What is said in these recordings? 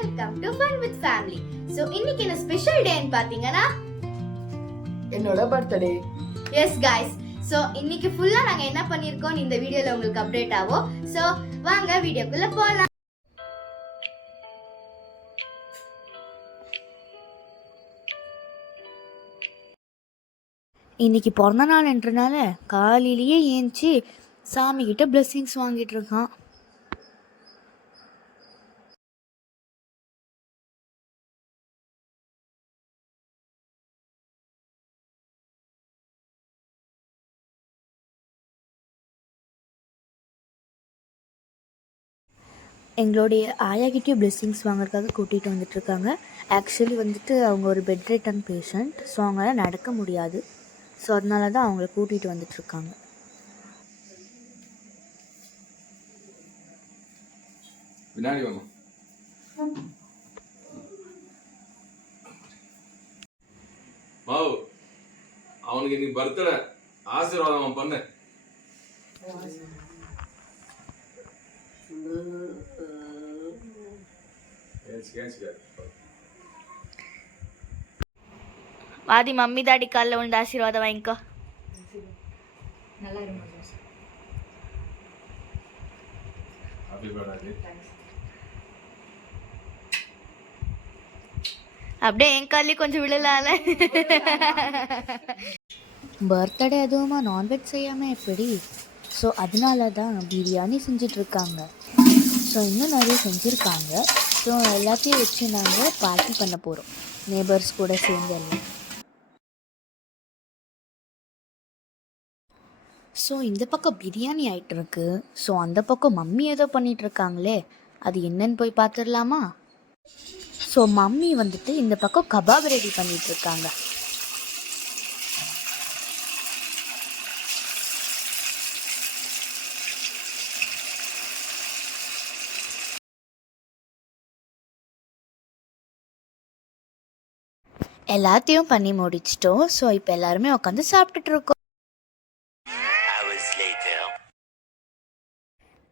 Welcome to fun with family. So இன்னைக்கு என்ன special டேன்னு பாத்தீங்கன்னா என்னோட பர்த்டே. எஸ் गाइस, சோ இன்னைக்கு ஃபுல்லா நாங்க என்ன பண்ணிருக்கோம் இந்த வீடியோல உங்களுக்கு அப்டேட் ஆகும். சோ வாங்க வீடியோக்குள்ள போலாம். இன்னைக்கு பிறந்த நாள்ன்றனால காலையிலேயே ஏஞ்சி சாமி கிட்ட பிளெஸ்ஸிங்ஸ் வாங்கிட்டு இருக்கான். எங்களுடைய ஆயாக்கிட்டையும் பிளெஸ்ஸிங்ஸ் வாங்குறதுக்காக கூட்டிகிட்டு வந்துட்டுருக்காங்க. ஆக்சுவலி வந்துட்டு அவங்க ஒரு பெட் ரிட்டன் பேஷண்ட். ஸோ அவங்களால நடக்க முடியாது. ஸோ அதனால தான் அவங்கள கூட்டிகிட்டு வந்துட்டுருக்காங்க. பின்னாடி வாங்க. மாவு அவனுக்கு இன்னைக்கு பர்த்டே, ஆசீர்வாதம் பண்ணு. வாதி மம்மி தாடி காலில் விழுந்து ஆசீர்வாதம் வாங்கிக்கோ. அப்படியே என் காலையும் கொஞ்சம் விழலால. பர்த்டே அதுவுமா நான்வெஜ் செய்யாமல் எப்படி? ஸோ அதனால தான் பிரியாணி செஞ்சிட்ருக்காங்க. ஸோ இன்னும் நிறைய செஞ்சுருக்காங்க. ஸோ எல்லாத்தையும் வச்சு நாங்கள் பார்ட்டி பண்ண போகிறோம், நேபர்ஸ் கூட சேர்ந்து எல்லாம். ஸோ இந்த பக்கம் பிரியாணி ஆகிட்டு இருக்கு. ஸோ அந்த பக்கம் மம்மி ஏதோ பண்ணிகிட்ருக்காங்களே, அது என்னன்னு போய் பார்த்துடலாமா? ஸோ மம்மி வந்துட்டு இந்த பக்கம் கபாப் ரெடி பண்ணிகிட்ருக்காங்க. எல்லாத்தையும் பண்ணி முடிச்சிட்டோம். ஸோ இப்போ எல்லாருமே உட்காந்து சாப்பிட்டுட்டு இருக்கோம்.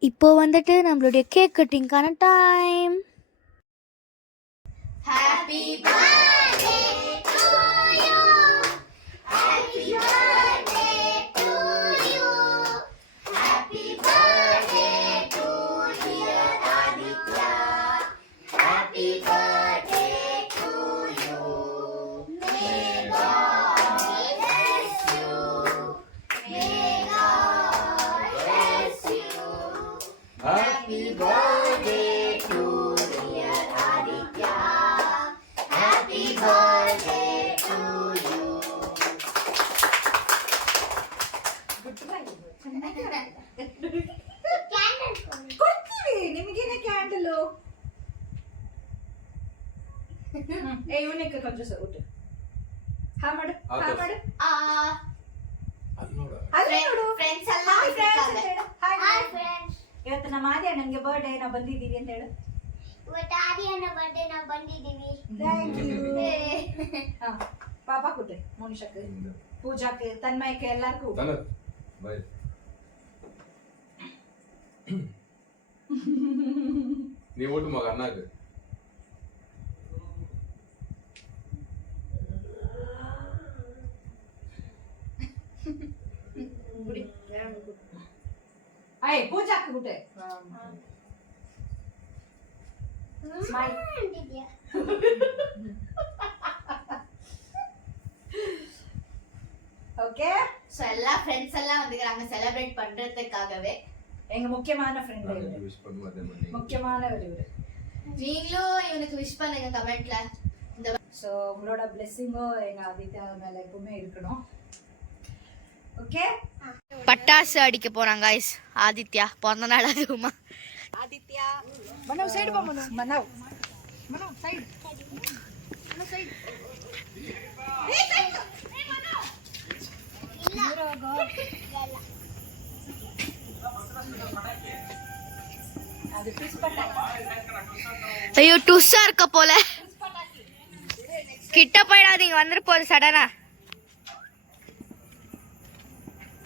இப்போ வந்துட்டு நம்மளுடைய கேக் கட்டிங்கான time. Happy birthday to you, happy birthday to you, happy birthday to dear Aditya, happy birthday to you, may God bless you, may God bless you, happy birthday to dear Aditya, happy birthday to you. ಕೊಡ್ತೀವಿ ನಿಮಗೇನೆ candle. ಏ ಇವನಿಗೆ ಕೊಂಚ ಊಟ ಹಾ ಮಾಡು, ಹಾ ಮಾಡು. ಅಲ್ಲಿ ನೋಡು ಫ್ರೆಂಡ್ಸ್ ಎಲ್ಲ ಹಾಯ್ ಇರ್ತಾರೆ. ಹಾಯ್ ಹಾಯ್ ಫ್ರೆಂಡ್ಸ್, ಇವತ್ತು ನಮ್ಮ ಆದಿ ಅಣ್ಣನಿಗೆ ಬರ್ಡೇ ನಾವು ಬಂದಿದ್ದೀವಿ ಅಂತ ಹೇಳು. ಇವತ್ತು ಆದಿ ಅಣ್ಣ ಬರ್ಡೇ ನಾವು ಬಂದಿದ್ದೀವಿ. Thank you. ಹಾ ಪಾಪ ಕೊಟ್ಟೆ ಮನುಷ್ಯಕ್ಕೆ, ಪೂಜಾಕ್ಕೆ, ತನ್ಮಯಕ್ಕೆ ಎಲ್ಲರಿಗೂ. நீ ஓட்டு மக அண்ணாக்கு. ಆಯ್ ಪೂಜಾಕ್ಕೆ ಕೊಟ್ಟೆ. ಸ್ಮೈಲ್. ஓகே. சோ எல்லா ஃப்ரெண்ட்ஸ் எல்லாம் வந்துக்கறாங்க செலிப்ரேட் பண்றதுக்காகவே. எங்க முக்கியமான ஃப்ரெண்ட் இவரு, விஷ் பண்ணுவாதே மணி. முக்கியமானவர் இவரு. நீங்களும் இவனுக்கு விஷ் பண்ணுங்க கமெண்ட்ல. ஸோ உங்களோட பிளெஸிங்கும் எங்க ஆதித்யா மேல எப்பவுமே இருக்கணும். ஓகே. பட்டாசு அடிக்க போறாங்க guys. ஆதித்யா பிறந்த நாள் அதுவுமா. ஆதித்யா மனோ சைடு போ, மனோ மனோ மனோ சைடு, மனோ சைடு. ஏய் சைடு, ஏய் மனோ இல்ல அது ட்விஸ்ட் பட்டாக்கி. ஐயோ டுஸ்ஸா இருக்க போல. கிட்ட போயிடாதீங்க, வந்துட்டு போகுது சடனா.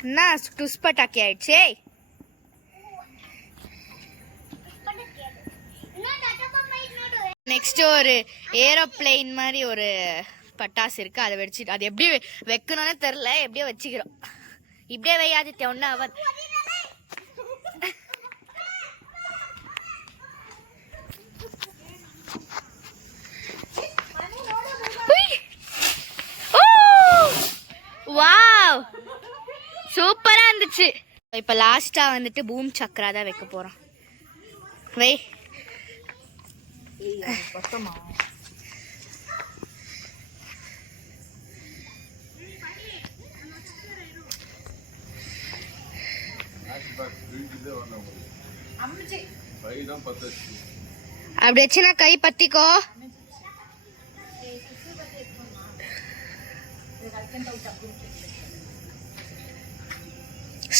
என்ன டுஸ் பட்டாக்கி ஆயிடுச்சு. நெக்ஸ்ட்டு ஒரு ஏரோப்ளேன் மாதிரி ஒரு பட்டாசு இருக்குது, அதை வச்சுட்டு அது எப்படி வைக்கணும்னு தெரில, எப்படியோ வச்சுக்கிறோம். இப்படியே வையாதித்யா ஒன்றா ஆகாது. வாவ், சூப்பராக இருந்துச்சு. இப்போ லாஸ்ட்டாக வந்துட்டு பூம் சக்கரா தான் வைக்க போகிறோம். வை. அப்படி வச்சுனா கை பத்திக்கோ.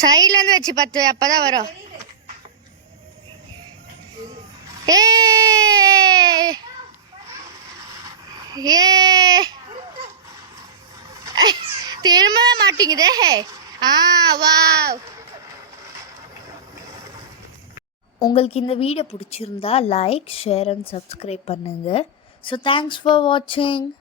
சைட்ல இருந்து வச்சு பத்து, அப்பதான் வரும். ஏ திரும்பவே மாட்டேங்குதே. வாவ். உங்களுக்கு இந்த வீடியோ பிடிச்சிருந்தா லைக், ஷேர் அண்ட் சப்ஸ்கிரைப் பண்ணுங்கள். ஸோ தேங்க்ஸ் ஃபார் வாட்சிங்.